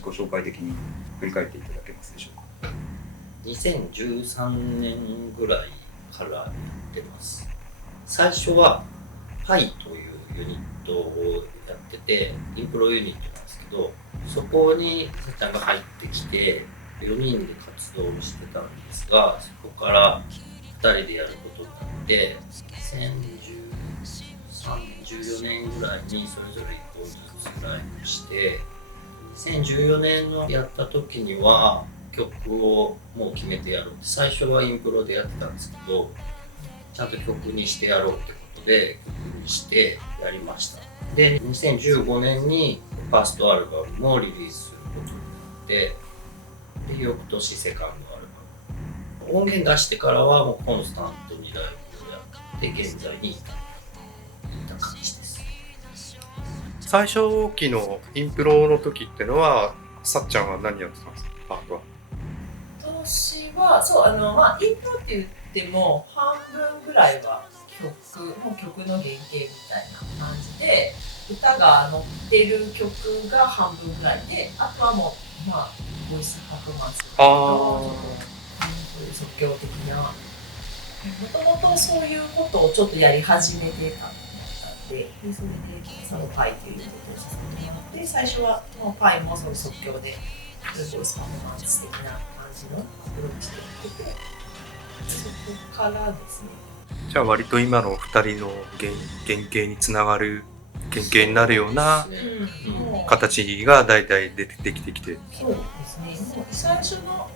自己紹介的に振り返っていただけますでしょうか。2013年ぐらいからやってます。最初は PI というユニットをやってて、インプロユニットなんですけど、そこにさっちゃんが入ってきて4人で活動をしてたんですが、そこから2人でやることになって2013、14年ぐらいにそれぞれ1本ずつライブして、2014年のやった時には曲をもう決めてやろうって、最初はインプロでやってたんですけど、ちゃんと曲にしてやろうってことで曲にしてやりました。で、2015年にファーストアルバムもリリースすることになって、で翌年セカンドアルバム、音源出してからはもうコンスタントにライブをやって現在にいた感じです。最初期のインプロの時ってのはさっちゃんは何やってたんですか？パートは。私はそうインプロって言っても半分ぐらいは曲の原型みたいな感じで、歌が載ってる曲が半分ぐらいで、あとはもうボイスパフォーマンスの即興的な、もともとそういうことをちょっとやり始めてたので、それでそのパイっていうことをさせてもらって、最初はもうパイもその即興でボイスパフォーマンス的な感じのアプローチでやってて、そこからですね。じゃあ割と今の2人の原型につながる原型になるような形が大体出てきてきて、そうですね。もう最初の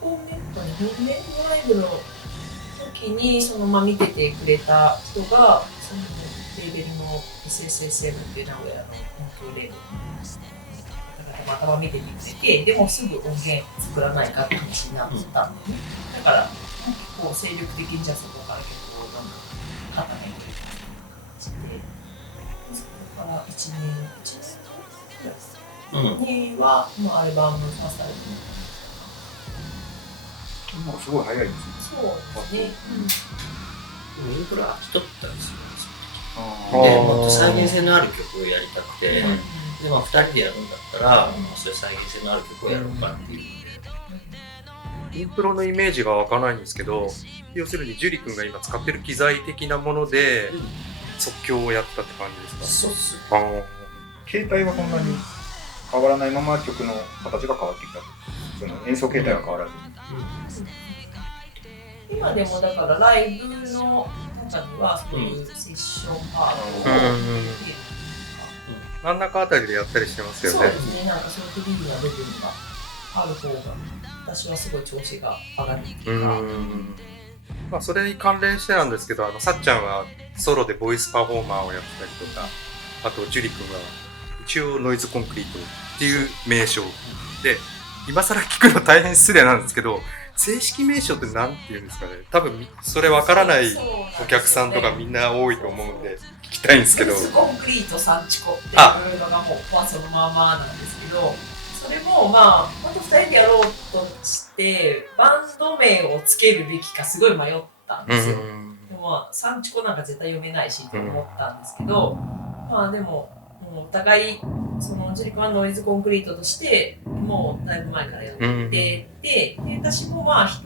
1本目とか2年のライブの時に見ててくれた人がそのレーベルの SSSM っていう名古屋の音響レーベルの方がたまたま見ててくれて、でもすぐ音源作らないかって話になったのね。だからこう精力的にじゃあそこから結構固めていく感じで、そこから1年ぐらいにはアルバムファーストアルバム。すごい早いですね。そうですね。インプロ飽きとったんですよ。でで、もっと再現性のある曲をやりたくて、で2人でやるんだったら、そういう再現性のある曲をやろうかっていうので。インプロのイメージが湧かないんですけど、要するに樹君が今使ってる機材的なもので即興をやったって感じですか？そうっす。形態はそんなに変わらないまま曲の形が変わってきた。その演奏形態は変わらずに。今でもだからライブの中にはそういうセッションパートを真ん中あたりでやったりしてますよね。そうですね。なんかそのフリーな部分がある方が私はすごい調子が上がるっていうか。それに関連してなんですけど、さっちゃんはソロでボイスパフォーマーをやったりとか、あと樹君は一応ノイズコンクリートっていう名称で、今更聞くの大変失礼なんですけど、正式名称って何て言うんですかね。多分それわからないお客さんとかみんな多いと思うんで聞きたいんですけど。ノイズコンクリートサンチコっていうのがもうそのままなんですけど、それも本当2人でやろうとしてバンド名をつけるべきかすごい迷ったんですよ。でもサンチコなんか絶対読めないしと思ったんですけど、でもお互いそのジュリ君はノイズコンクリートとしてもうだいぶ前からやってて、で私も一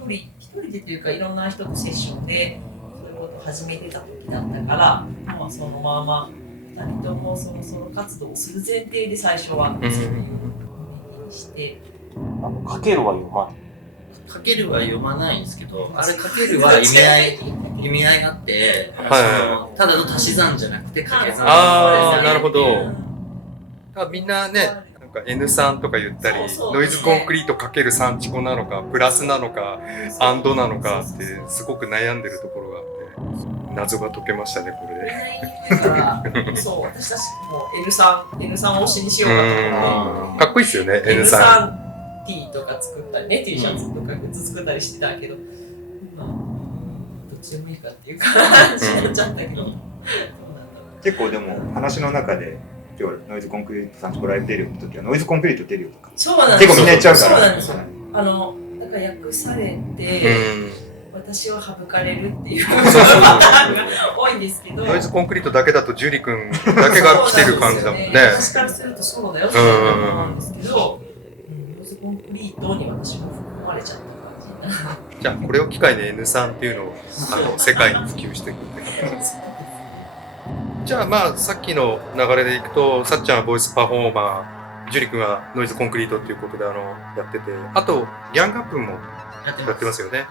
人でというかいろんな人とセッションでそういうことを始めてた時だったから、そのまま2人ともそのソロ活動をする前提で最初はそういうして。かけるは読まない。かけるは読まないんですけど、あれかけるは意味合いあって、ただの足し算じゃなくて掛け算。なるほど。みんなね、なんか N3 とか言ったり、ノイズコンクリートかけるサンチコなのか、プラスなのか、アンドなのかってすごく悩んでるところがあって、謎が解けましたね、これで。そう、私たちも N3 推しにしようかと思って。かっこいいですよね、N3T とか作ったりね、T シャツとかグッズ作ったりしてたけど、どっちでもいいかっていう感じになっちゃったけど。結構でも話の中で、今日ノイズコンクリートサンチコライブ出るよの時はノイズコンクリート出るよとか。そうなんですよ。結構みんな言っちゃうから。そうなんですよ。だから訳されて、私は省かれるっていうパターンが多いんですけど、ノイズコンクリートだけだとジュリ君だけが来てる感じだもんね。私からするとそうだよっていうことなんですけど、コンクリートに私も含まれちゃった感じになる。じゃあこれを機会に N さんっていうのを世界に普及していくって感じ。じゃあまあさっきの流れでいくと、さっちゃんはボイスパフォーマー、ジュリ君はノイズコンクリートっていうことでやってて、あとギャングアップもやってやってますよね。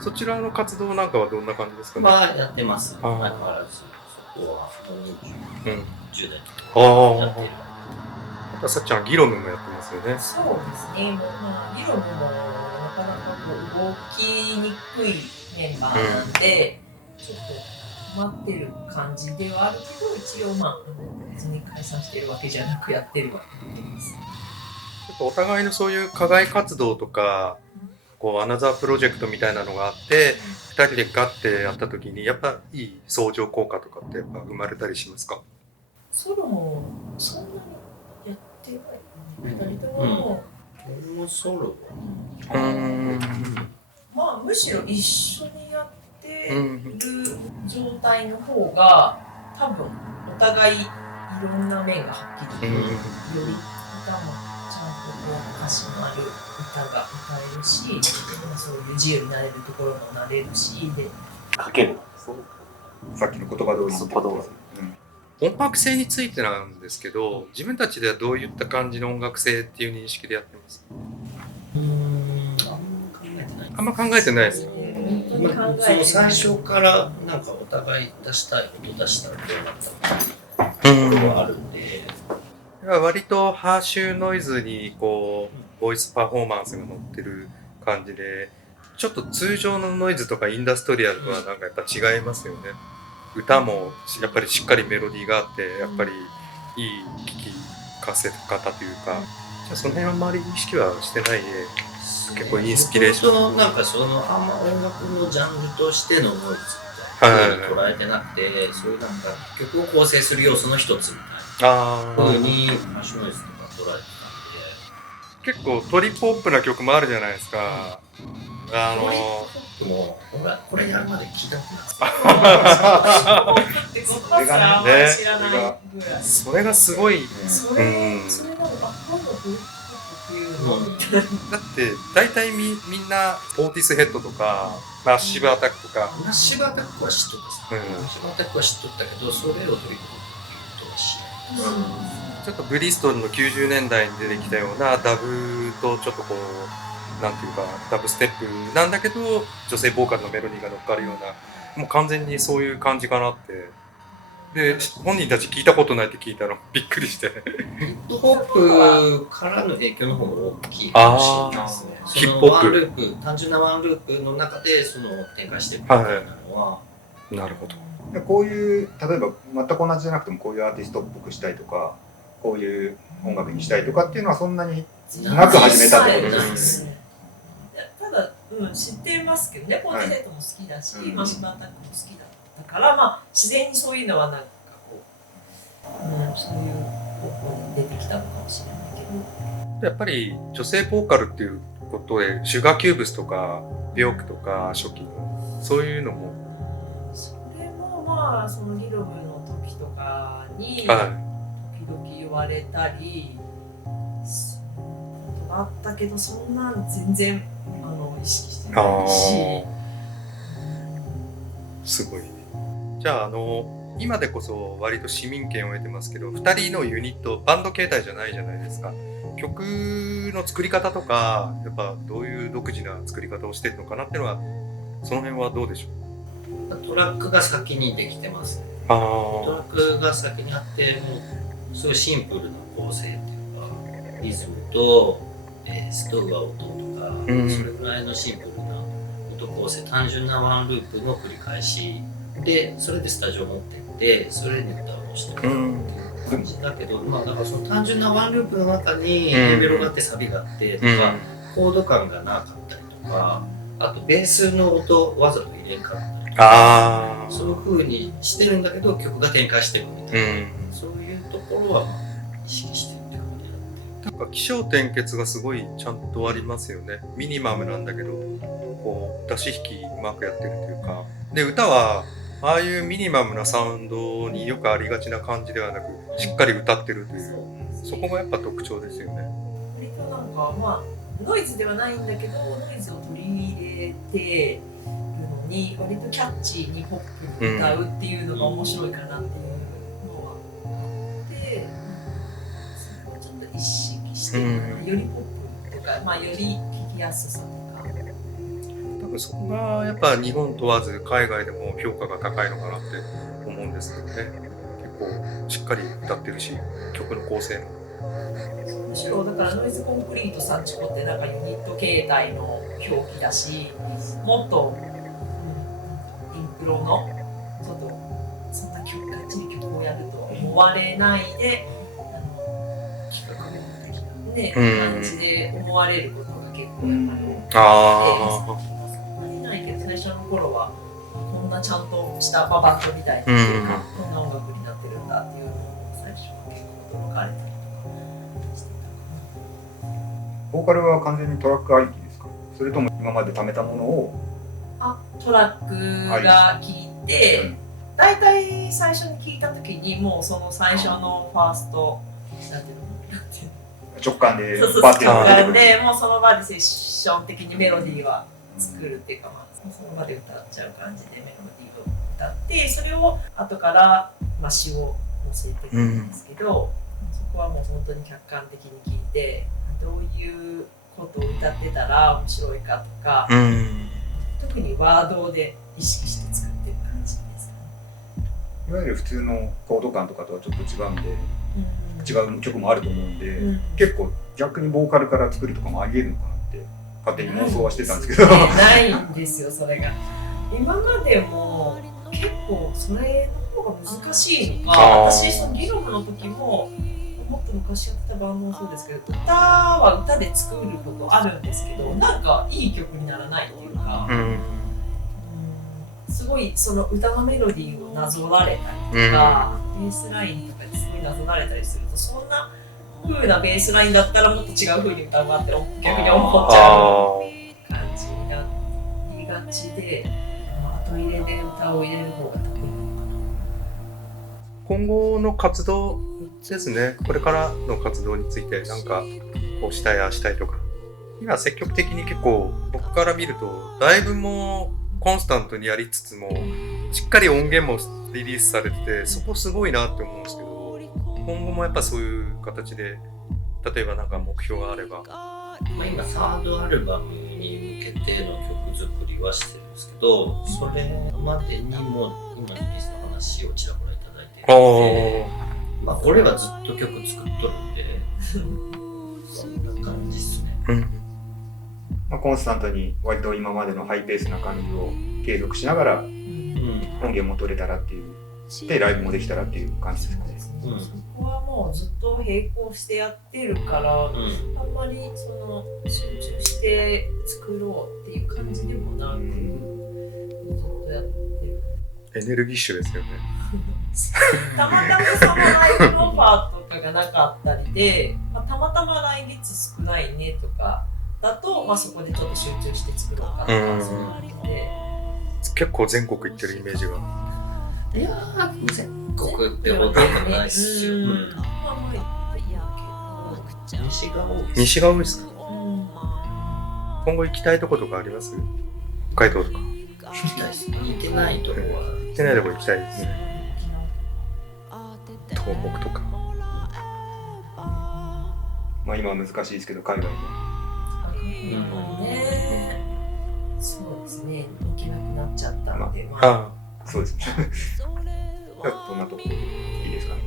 そちらの活動なんかはどんな感じですかね。まあやってます。あー相変わらずそこはもううん。 10代あやってる。あとはさっちゃんはギロムもやってますよね。そうですね。まあ議論もなかなかこう動きにくいメンバーなんで、ちょっと困ってる感じではあるけど、一応まあ別に解散してるわけじゃなくやってるわけです。ちょっとお互いのそういう課外活動とか、こうアナザープロジェクトみたいなのがあって、2人でガッてやった時にやっぱいい相乗効果とかってやっぱ生まれたりしますか？ソロもそんなにやってない。2人とも、俺もソロまあむしろ一緒にやってるうん状態の方が多分お互いいろんな面がはっきりより歌もちゃんとこう歌詞のある歌が歌えるし、そういう自由になれるところもなれるしで、かける。さっきの言葉通りってことですね。音楽性についてなんですけど、自分たちではどういった感じの音楽性っていう認識でやってます？あんま考えてない。あんま考えてないですか？本当に考えてその最初からなんかお互い出したい音出したらどうなったっていうところはあるんで、割とハーシュノイズにこうボイスパフォーマンスが乗ってる感じで、ちょっと通常のノイズとかインダストリアルとはなんかやっぱ違いますよね。歌もやっぱりしっかりメロディーがあって、やっぱりいい聴かせ方というか、じゃあその辺はあまり意識はしてないで、結構インスピレーション。なんかそのあんま音楽のジャンルとしてのノイズみたいな風に捉えてなくて、そういうなんか曲を構成する要素の一つみたいな風にハッシュノイズとか捉えてたんで、結構トリップホップな曲もあるじゃないですか。もう俺これやるまで聞いたことなくて、ってことはさ、あんまり知らないぐらい。それがすごい。それなのか、こういうのフリップっていうのみたいな。だって大体みんなオーティスヘッドとかマッシブアタックとか、マッシブアタックは知っとったさ、マッシブアタックは知っとったけど、それをトリップっていうことは知らない。ちょっとブリストルの90年代に出てきたようなダブとちょっとこうなんていうかダブステップなんだけど女性ボーカルのメロディーが乗っかるような、もう完全にそういう感じかなって。で本人たち聞いたことないって聞いたのびっくりして。ヒップホップからの影響の方が大きいかもしれないですね。ヒップホップそのワンループ、単純なワンループの中でその展開していくみたいなのは、なるほど。でこういう例えば全く同じじゃなくてもこういうアーティストっぽくしたいとか、こういう音楽にしたいとかっていうのはそんなになく始めたってことですね。ただ、知ってますけどね、ポンテセットも好きだし、マッシュアタックも好きだったから、まあ自然にそういうのはなんかこう、そういう方向に出てきたのかもしれないけど。やっぱり女性ボーカルっていうことでシュガーキューブスとかビョークとか初期のそういうのも、それもまあそのリロブの時とかに時は々言われたり、ことがあったけど、そんなん全然意識してないし。すごい。じゃあ今でこそ割と市民権を得てますけど、2人のユニットバンド形態じゃないじゃないですか。曲の作り方とかやっぱどういう独自な作り方をしてるのかなっていうのは、その辺はどうでしょう？トラックが先にできてますね。トラックが先にあって、もうすごいシンプルな構成っていうか、リズムとベースと上音とか、それぐらいのシンプルな音構成、単純なワンループの繰り返しで、それでスタジオ持ってってそれに歌をしてるっていう感じだけど、まあなんかその単純なワンループの中にレベルがあってサビがあってとか、コード感がなかったりとか、あとベースの音わざと入れんかったりとか、そういう風にしてるんだけど曲が展開してるみたいな、そういうところは意識してるって感じになってる。なんか起承転結がすごいちゃんとありますよね。ミニマムなんだけどこう出し引きうまくやってるというか、で歌はああいうミニマムなサウンドによくありがちな感じではなく、しっかり歌ってるという、そこがやっぱ特徴ですよね。割となんかまあノイズではないんだけどノイズを取り入れてるのに割とキャッチーにポップに歌うっていうのが面白いかなっていうのはあって、それをちょっと意識して、よりポップとか、まあ、より聴きやすさとか。多分そこがやっぱ日本問わず海外でも評価が高いのかなって思うんですけどね。結構しっかり歌ってるし、曲の構成も。むしろだからノイズコンクリートサンチコってなんかユニット形態の表記だし、もっと、インプロのちょっとそんな曲がっちり曲をやると思われないで、企画的な感じで思われることが結構やっぱり多くて、そんなにないけど最初の頃はこんなちゃんとしたバンドみたいな、こんな音楽になってるんだっていうのを最初は結構驚かれたりとかしてた。ボーカルは完全にトラックありきですか？それとも今まで貯めたものをトラックが聴いて、だいたい最初に聴いた時にもうその最初のファーストなんていうの直感でバッて直感でもうその場でセッション的にメロディーは作るっていうか、まあ、その場で歌っちゃう感じでメロディーを歌ってそれを後から、まあ、詞を乗せてるんですけど、そこはもう本当に客観的に聴いてどういうことを歌ってたら面白いかとか、特にワードで意識して作ってる感じですかね。いわゆる普通のコード感とかとはちょっと違うんで、違う曲もあると思うんで、結構逆にボーカルから作るとかもありえるのかなって勝手に妄想はしてたんですけど、ないんですよそれが。今までも結構それの方が難しいのか、私そのギロムの時ももっと昔やってたバンドもそうですけど、歌は歌で作ることあるんですけど、なんかいい曲にならないっていうか、すごいその歌のメロディーをなぞられたりとか、ベースラインとかですごいなぞられたりすると、そんな風なベースラインだったらもっと違う風に歌うなって逆に思っちゃう感じになりがちで、後入れで歌を入れる方が得意なのかな。今後の活動ですね。これからの活動についてなんかこうしたいああしたいとか、今積極的に結構僕から見るとだいぶもうコンスタントにやりつつもしっかり音源もリリースされてて、そこすごいなって思うんですけど、今後もやっぱそういう形で例えばなんか目標があれば、今サードアルバムに向けての曲作りはしてるんですけど、それまでにも今のリリースの話をちらほらいただいているので、まあこれはずっと曲作っとるんでそんな感じですね。まあ、コンスタントに割と今までのハイペースな感じを継続しながら音源も取れたらっていうでライブもできたらっていう感じですかね。そこはもうずっと並行してやってるから、あんまりその集中して作ろうっていう感じでもなく、ずっとやってる。エネルギッシュですよね。たまたまそのライブのオファーとかがなかったりで、たまたま来月少ないねとかだと、そこでちょっと集中して作ろうかとかそういうので、結構全国行ってるイメージが。いやー全国ってほどでもないっすよ。西が多い。西が多いですか？今後行きたいとことかあります？北海道とか。行きたいですね。行ってないとこは。行ってないとこ行きたいですね。東北とか。まあ今は難しいですけど海外も。そうですね。行けなくなっちゃったので、そうですね。どんなところいいですかね。